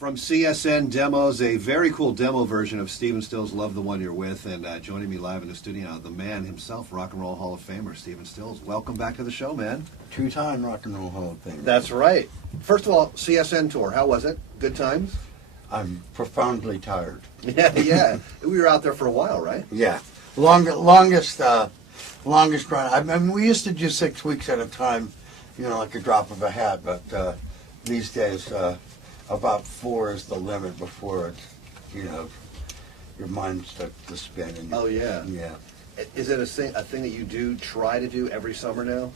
From CSN Demos, a very cool demo version of Stephen Stills' Love the One You're With, and joining me live in the studio, the man himself, Rock and Roll Hall of Famer, Stephen Stills. Welcome back to the show, man. Two-time Rock and Roll Hall of Famer. That's right. First of all, CSN tour, how was it? Good times? I'm profoundly tired. Yeah. We were out there for a while, right? Yeah. Longest run. I mean, we used to do 6 weeks at a time, like a drop of a hat, but these days, about 4 is the limit before it's, your mind starts to spin. And Oh, yeah. Yeah. Is it a thing that you try to do every summer now?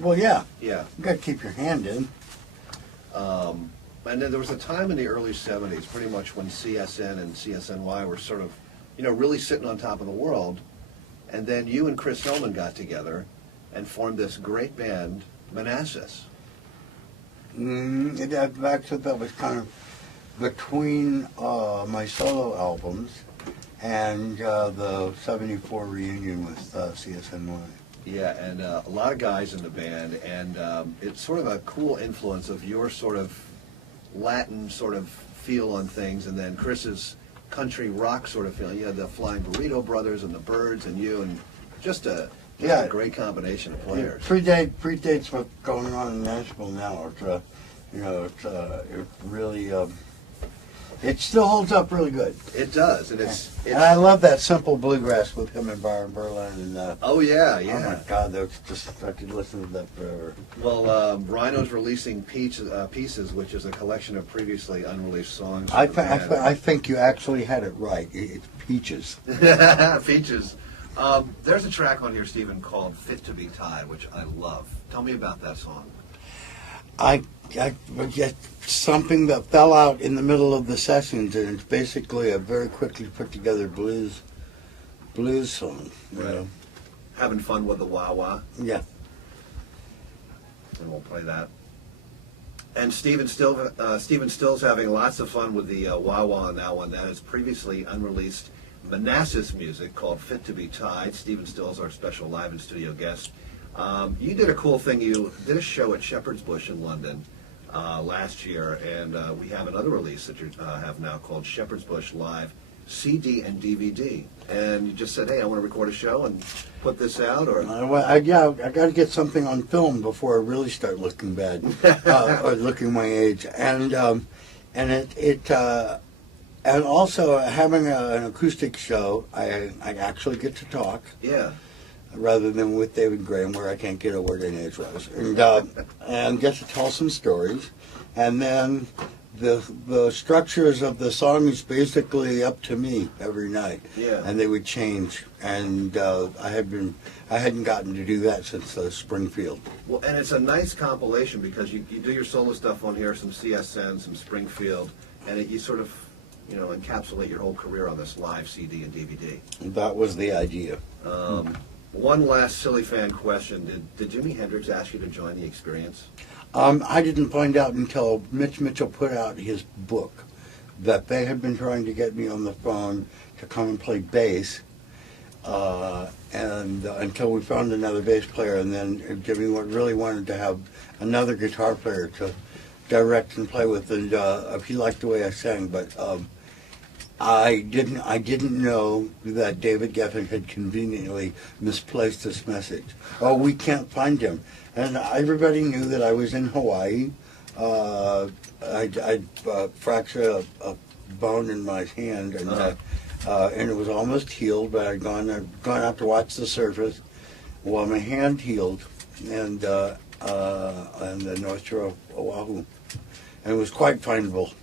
Well, yeah. Yeah. You got to keep your hand in. And then there was a time in the early 70s, pretty much when CSN and CSNY were sort of, really sitting on top of the world. And then you and Chris Hillman got together and formed this great band, Manassas. Actually, that was kind of between my solo albums and the 74 reunion with CSNY. Yeah, and a lot of guys in the band, and it's sort of a cool influence of your sort of Latin sort of feel on things, and then Chris's country rock sort of feeling. You had the Flying Burrito Brothers and the Byrds and you, and just a great combination of players. Predates what's going on in Nashville now. It really, it still holds up really good. It does, and and I love that Simple Bluegrass with him and Byron Berlin. And oh yeah. Oh my God, that's just, I could listen to that forever. Well, Rhino's releasing Pieces, which is a collection of previously unreleased songs. I think you actually had it right. It's Peaches. Peaches. There's a track on here, Stephen, called "Fit to Be Tied," which I love. Tell me about that song. I something that fell out in the middle of the sessions, and it's basically a very quickly put together blues song. Right. Having fun with the wah wah. Yeah. And we'll play that. And Stephen Stills having lots of fun with the wah wah on that one. That is previously unreleased Manassas music called "Fit to Be Tied." Stephen Stills, our special live in studio guest. You did a cool thing. You did a show at Shepherd's Bush in London last year, and we have another release that you have now called Shepherd's Bush Live CD and DVD. And you just said, hey, I want to record a show and put this out, or? I got to get something on film before I really start looking bad, or looking my age. And and also having an acoustic show, I actually get to talk. Yeah. Rather than with David Graham, where I can't get a word in edgewise, and get to tell some stories, and then the structures of the song is basically up to me every night. Yeah. And they would change, and I hadn't gotten to do that since Springfield. Well, and it's a nice compilation because you do your solo stuff on here, some CSN, some Springfield, and you sort of encapsulate your whole career on this live CD and DVD. That was the idea. One last silly fan question. Did Jimi Hendrix ask you to join the Experience? I didn't find out until Mitch Mitchell put out his book that they had been trying to get me on the phone to come and play bass, and until we found another bass player, and then Jimmy really wanted to have another guitar player to direct and play with, and he liked the way I sang, but I didn't know that David Geffen had conveniently misplaced this message. Oh, we can't find him. And everybody knew that I was in Hawaii. I'd fractured a bone in my hand, and it was almost healed, but I'd gone out to watch the surface while my hand healed, and the North Shore of Oahu. And it was quite findable.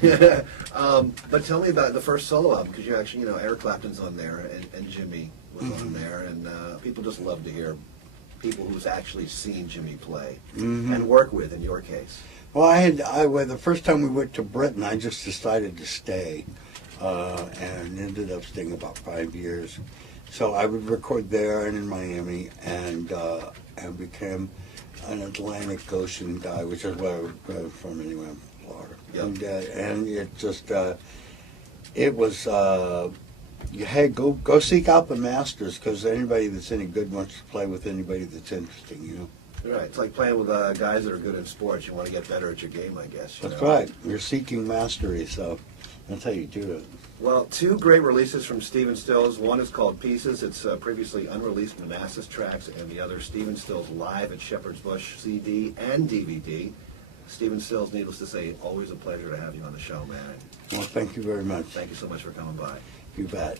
But tell me about the first solo album, because you actually, Eric Clapton's on there, and Jimmy was on there, and people just love to hear people who's actually seen Jimmy play and work with, in your case. Well, the first time we went to Britain, I just decided to stay, and ended up staying about 5 years. So I would record there and in Miami, and became an Atlantic Ocean guy, which is where I'm from anyway. Florida. Yep. And it just it was hey, go seek out the masters, because anybody that's any good wants to play with anybody that's interesting, Right. It's like playing with guys that are good in sports. You want to get better at your game, I guess. That's right. You're seeking mastery, so that's how you do it. Well, two great releases from Stephen Stills. One is called Pieces. It's previously unreleased Manassas tracks, and the other, Stephen Stills Live at Shepherd's Bush CD and DVD. Stephen Stills, needless to say, always a pleasure to have you on the show, man. Well, thank you very much. Thank you so much for coming by. You bet.